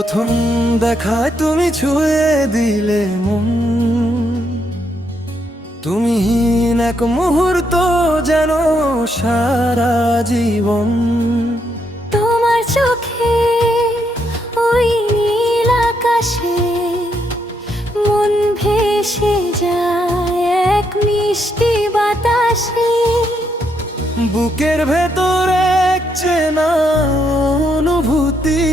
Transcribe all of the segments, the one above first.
প্রথম দেখায় তুমি ছুঁয়ে দিলে মন, তুমিহীন এক মুহূর্ত যেন সারা জীবন। তোমার চোখে ওই নীল আকাশে মন ভেসে যায় এক মিষ্টি বাতাসে। বুকের ভেতরে এক চেনা অনুভূতি,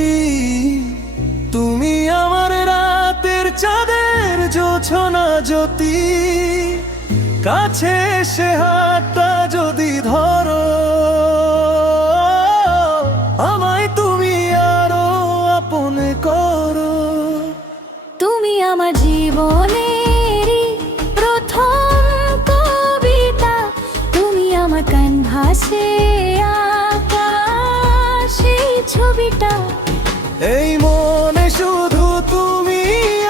তুমি আমার রাতের চাঁদের জোছনা জ্যোতি। কাছে এসে হাতটা যদি ধরো, আমায় তুমি আরো আপন করো। তুমি আমার জীবনেরই প্রথম কবিতা, তুমি আমার ক্যানভাসে আঁকা সেই ছবিটা। এই মনে শুধু তুমি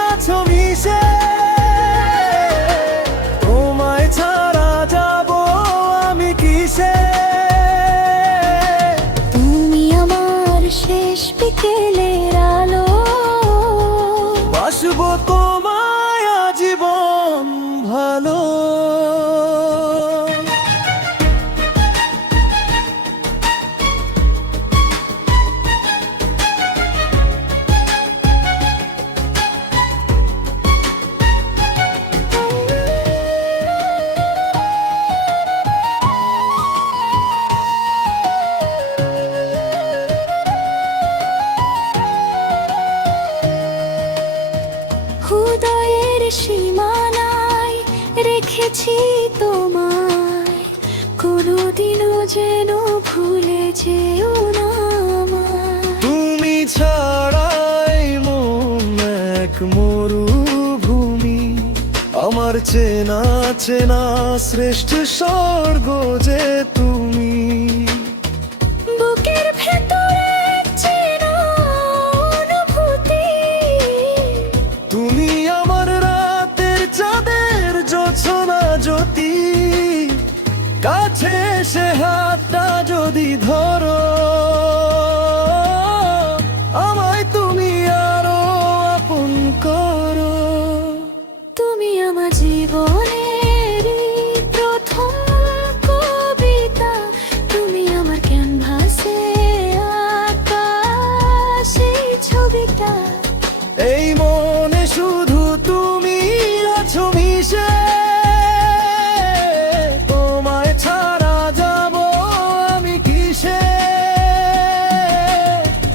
আছো মিশে, তোমায় ছাড়া যাব আমি কিসে। তুমি আমার শেষ বিকেলের আলো, বাসবো তোমায় আজীবন ভালো। হৃদয়ের সীমানায় রেখেছি তোমায়, কোনোদিনও যেন ভুলে যেও না আমায়। তুমি ছাড়াই মন এক মরুভূমি, আমার চেনা চেনা শ্রেষ্ঠ স্বর্গ যে তুমি। বুকের ভেতরে চেনা অনুভূতি, তুমি আমার রাতের চাঁদের জোছনা জ্যোতি। কাছে সে হাতটা যদি ধরো, আমায় তুমি আরো আপন করো। তুমি আমার জীবনেরই প্রথম কবিতা, তুমি আমার ক্যানভাসে আঁকা সেই ছবিটা। এই মনে শুধু তুমি আছো মিশে, তোমায় ছাড়া যাব আমি কিসে।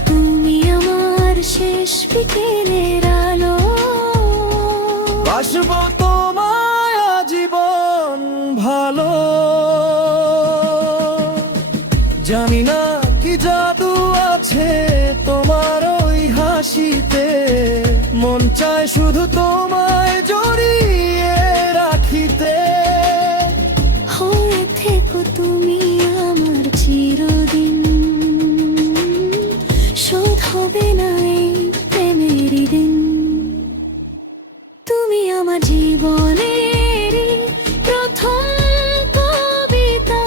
তুমি আমার শেষ বিকেলের আলো, বাসবো তোমায় আজীবন ভালো। জানি না কি জাদু আছে তোমার ওই হাসিতে, মন চায় শুধু তোমায় জড়িয়ে রাখিতে। হয়ে থেকো তুমি আমার চিরদিন, শোধ হবে না এই প্রেমেরই দিন। তুমি আমার জীবনেরই প্রথম কবিতা,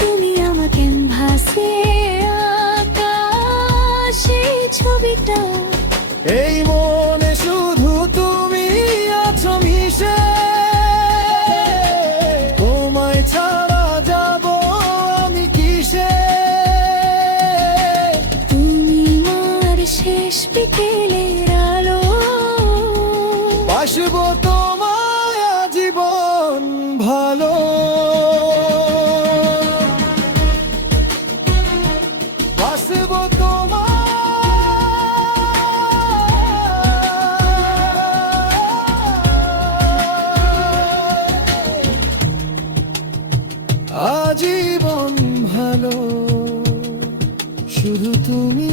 তুমি আমার ক্যানভাসে আঁকা সেই ছবিটা। এই মনে শুধু তুমি আছো মিশে, তোমায় ছাড়া যাব আমি কিসে। তুমি আমার শেষ বিকেলের আলো, বাসবো তোমায় আজীবন ভালো। বাসবো তোমায় আজীবন ভালো, শুধু তুমি